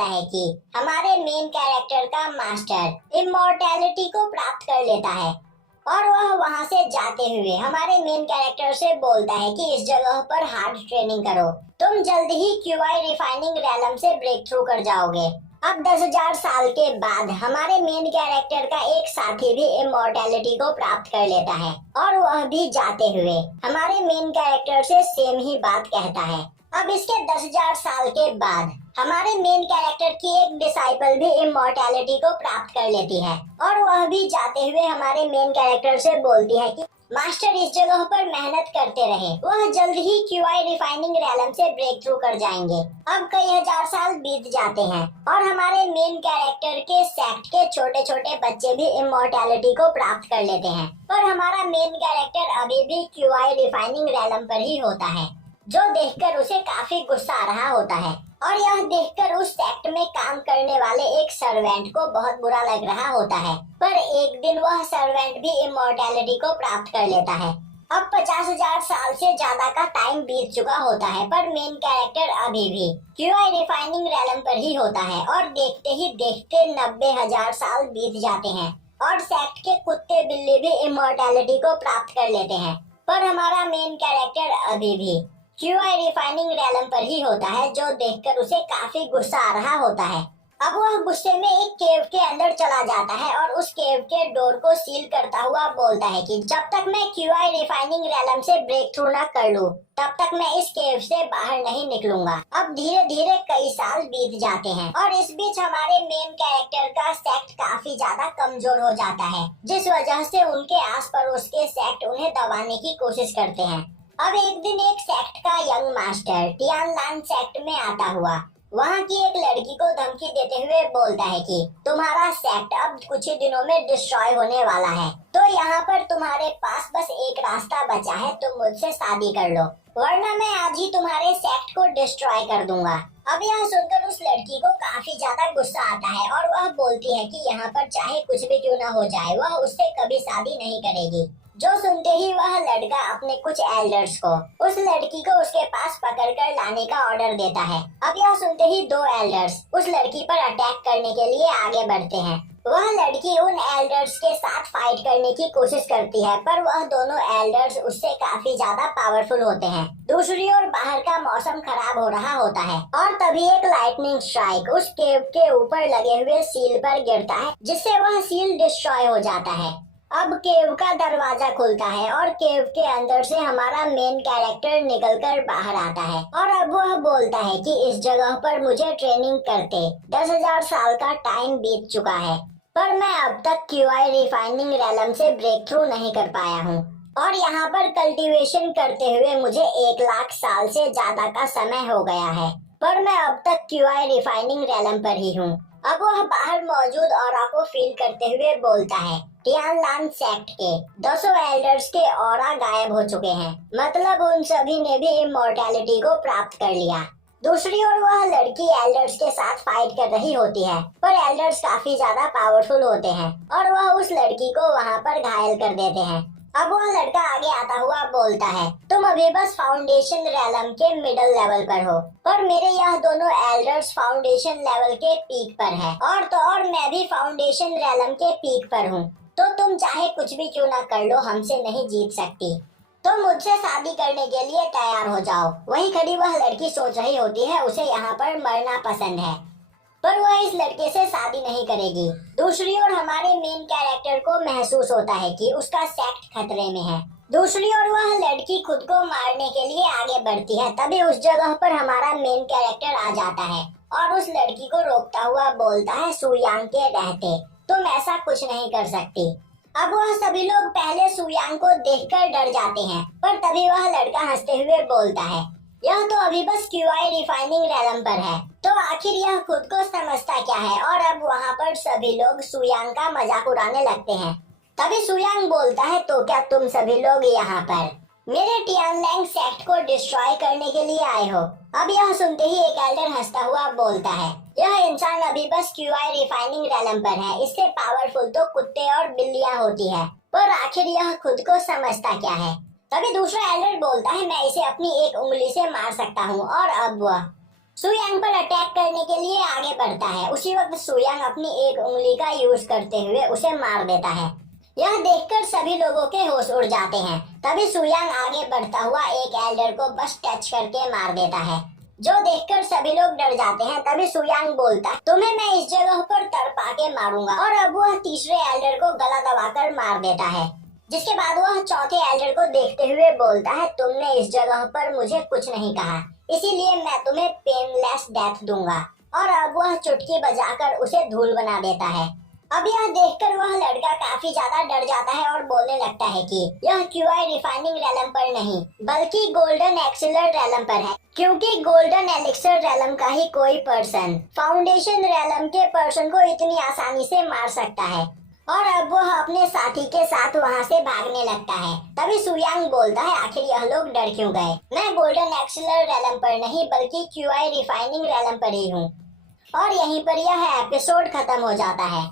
जाता है कि हमारे मेन कैरेक्टर का मास्टर इमॉर्टैलिटी को प्राप्त कर लेता है और वह वहां से जाते हुए हमारे मेन कैरेक्टर से बोलता है कि इस जगह पर हार्ड ट्रेनिंग करो, तुम जल्द ही क्यूआई रिफाइनिंग रैलम से ब्रेक थ्रू कर जाओगे। अब 10,000 साल के बाद हमारे मेन कैरेक्टर का एक साथी भी इमॉर्टैलिटी को प्राप्त कर लेता है और वह भी जाते हुए हमारे मेन कैरेक्टर से सेम ही बात कहता है। अब इसके 10,000 साल के बाद हमारे मेन कैरेक्टर की एक डिसाइपल भी इमॉर्टैलिटी को प्राप्त कर लेती है और वह भी जाते हुए हमारे मेन कैरेक्टर से बोलती है कि मास्टर इस जगह पर मेहनत करते रहे, वह जल्द ही क्यूआई रिफाइनिंग रैलम से ब्रेक थ्रू कर जाएंगे। अब कई हजार साल बीत जाते हैं और हमारे मेन कैरेक्टर के सेक्ट के छोटे छोटे बच्चे भी इमॉर्टैलिटी को प्राप्त कर लेते हैं, पर हमारा मेन कैरेक्टर अभी भी क्यूआई रिफाइनिंग रैलम पर ही होता है, जो देखकर उसे काफी गुस्सा आ रहा होता है और यह देखकर उस सेक्ट में काम करने वाले एक सर्वेंट को बहुत बुरा लग रहा होता है। पर एक दिन वह सर्वेंट भी इमॉर्टैलिटी को प्राप्त कर लेता है। अब 50,000 साल से ज्यादा का टाइम बीत चुका होता है, पर मेन कैरेक्टर अभी भी क्यूआई रिफाइनिंग रैलम पर ही होता है और देखते ही देखते 90,000 साल बीत जाते हैं और सेक्ट के कुत्ते बिल्ली भी इमॉर्टैलिटी को प्राप्त कर लेते हैं, पर हमारा मेन कैरेक्टर अभी भी क्यूआई रिफाइनिंग रैलम पर ही होता है, जो देखकर उसे काफी गुस्सा आ रहा होता है। अब वह गुस्से में एक केव के अंदर चला जाता है और उस केव के डोर को सील करता हुआ बोलता है कि जब तक मैं क्यूआई रिफाइनिंग रैलम से ब्रेक थ्रू न कर लूं, तब तक मैं इस केव से बाहर नहीं निकलूंगा। अब धीरे धीरे कई साल बीत जाते हैं और इस बीच हमारे मेन कैरेक्टर का सेक्ट काफी ज्यादा कमजोर हो जाता है, जिस वजह से उनके आस पड़ोस के सेक्ट उन्हें दबाने की कोशिश करते हैं। अब एक दिन एक सेक्ट का यंग मास्टर टियानलान सेक्ट में आता हुआ वहाँ की एक लड़की को धमकी देते हुए बोलता है कि तुम्हारा सेक्ट अब कुछ ही दिनों में डिस्ट्रॉय होने वाला है, तो यहाँ पर तुम्हारे पास बस एक रास्ता बचा है, तुम मुझसे शादी कर लो, वरना मैं आज ही तुम्हारे सेक्ट को डिस्ट्रॉय कर दूंगा। अब यह सुनकर उस लड़की को काफी ज्यादा गुस्सा आता है और वह बोलती है कि यहाँ पर चाहे कुछ भी क्यों न हो जाए, वह उससे कभी शादी नहीं करेगी। जो सुनते ही वह लड़का अपने कुछ एल्डर्स को उस लड़की को उसके पास पकड़कर लाने का ऑर्डर देता है। अब यह सुनते ही 2 एल्डर्स उस लड़की पर अटैक करने के लिए आगे बढ़ते हैं। वह लड़की उन एल्डर्स के साथ फाइट करने की कोशिश करती है, पर वह दोनों एल्डर्स उससे काफी ज्यादा पावरफुल होते हैं। दूसरी ओर बाहर का मौसम खराब हो रहा होता है और तभी एक लाइटनिंग स्ट्राइक उस केव के ऊपर लगे हुए सील पर गिरता है, जिससे वह सील डिस्ट्रॉय हो जाता है। अब केव का दरवाजा खुलता है और केव के अंदर से हमारा मेन कैरेक्टर निकलकर बाहर आता है और अब वह बोलता है कि इस जगह पर मुझे ट्रेनिंग करते 10,000 साल का टाइम बीत चुका है, पर मैं अब तक क्यूआई रिफाइनिंग रैलम से ब्रेक थ्रू नहीं कर पाया हूँ और यहाँ पर कल्टीवेशन करते हुए मुझे 1 लाख साल से ज्यादा का समय हो गया है, पर मैं अब तक क्यूआई रिफाइनिंग रैलम पर ही हूँ। अब वह बाहर मौजूद ऑरा को फील करते हुए बोलता है टियानलान सेक्ट के 200 एल्डर्स के ऑरा गायब हो चुके हैं, मतलब उन सभी ने भी इमॉर्टैलिटी को प्राप्त कर लिया। दूसरी ओर वह लड़की एल्डर्स के साथ फाइट कर रही होती है, पर एल्डर्स काफी ज्यादा पावरफुल होते हैं और वह उस लड़की को वहां पर घायल कर देते हैं। अब वह लड़का आगे आता हुआ बोलता है तुम अभी बस फाउंडेशन रैलम के मिडल लेवल पर हो, पर मेरे यह दोनों एल्डर्स फाउंडेशन लेवल के पीक पर है और तो और मैं भी फाउंडेशन रैलम के पीक पर हूँ, तो तुम चाहे कुछ भी क्यों ना कर लो, हमसे नहीं जीत सकती, तो मुझसे शादी करने के लिए तैयार हो जाओ। वहीं खड़ी वह लड़की सोच रही होती है उसे यहाँ पर मरना पसंद है, पर वह इस लड़के से शादी नहीं करेगी। दूसरी ओर हमारे मेन कैरेक्टर को महसूस होता है कि उसका सेक्ट खतरे में है। दूसरी ओर वह लड़की खुद को मारने के लिए आगे बढ़ती है, तभी उस जगह पर हमारा मेन कैरेक्टर आ जाता है और उस लड़की को रोकता हुआ बोलता है सुयांग के रहते तुम ऐसा कुछ नहीं कर सकती। अब वह सभी लोग पहले सुयांग को देखकर डर जाते हैं, पर तभी वह लड़का हंसते हुए बोलता है यह तो अभी बस क्यूआई रिफाइनिंग रैलम पर है, तो आखिर यह खुद को समझता क्या है। और अब वहाँ पर सभी लोग सुयांग का मजाक उड़ाने लगते हैं। तभी सुयांग बोलता है तो क्या तुम सभी लोग यहाँ पर मेरे टियानलैंग सेक्ट को डिस्ट्रॉय करने के लिए आए हो? अब यह सुनते ही एक एल्डर हंसता हुआ बोलता है यह इंसान अभी बस क्यूआई रिफाइनिंग रैलम पर है, इससे पावरफुल तो कुत्ते और बिल्लियां होती है, पर आखिर यह खुद को समझता क्या है। तभी दूसरा एल्डर बोलता है मैं इसे अपनी एक उंगली से मार सकता हूँ और अब वह सुयांग पर अटैक करने के लिए आगे बढ़ता है। उसी वक्त सुयांग अपनी एक उंगली का यूज करते हुए उसे मार देता है। यह देखकर सभी लोगों के होश उड़ जाते हैं। तभी सुयांग आगे बढ़ता हुआ एक एल्डर को बस टच करके मार देता है, जो देखकर सभी लोग डर जाते हैं। तभी सुयांग बोलता है, तुम्हें मैं इस जगह पर तड़पा के मारूंगा। और अब वह तीसरे एल्डर को गला दबाकर मार देता है, जिसके बाद वह चौथे एल्डर को देखते हुए बोलता है, तुमने इस जगह पर मुझे कुछ नहीं कहा, इसीलिए मैं तुम्हें पेनलेस डेथ दूंगा। और अब वह चुटकी बजाकर उसे धूल बना देता है। अब यह देखकर वह लड़का काफी ज्यादा डर जाता है और बोलने लगता है कि यह क्यूआई रिफाइनिंग रैलम पर नहीं बल्कि गोल्डन एक्सिलर रैलम पर है, क्योंकि गोल्डन एलिक्सर रैलम का ही कोई पर्सन फाउंडेशन रैलम के पर्सन को इतनी आसानी से मार सकता है। और अब वह अपने साथी के साथ वहां से भागने लगता है। तभी सुयांग बोलता है, आखिर यह लोग डर क्यों गए? मैं गोल्डन एक्सिलर रैलम पर नहीं बल्कि क्यूआई रिफाइनिंग रैलम पर ही हूँ। और यहीं पर यह एपिसोड खत्म हो जाता है।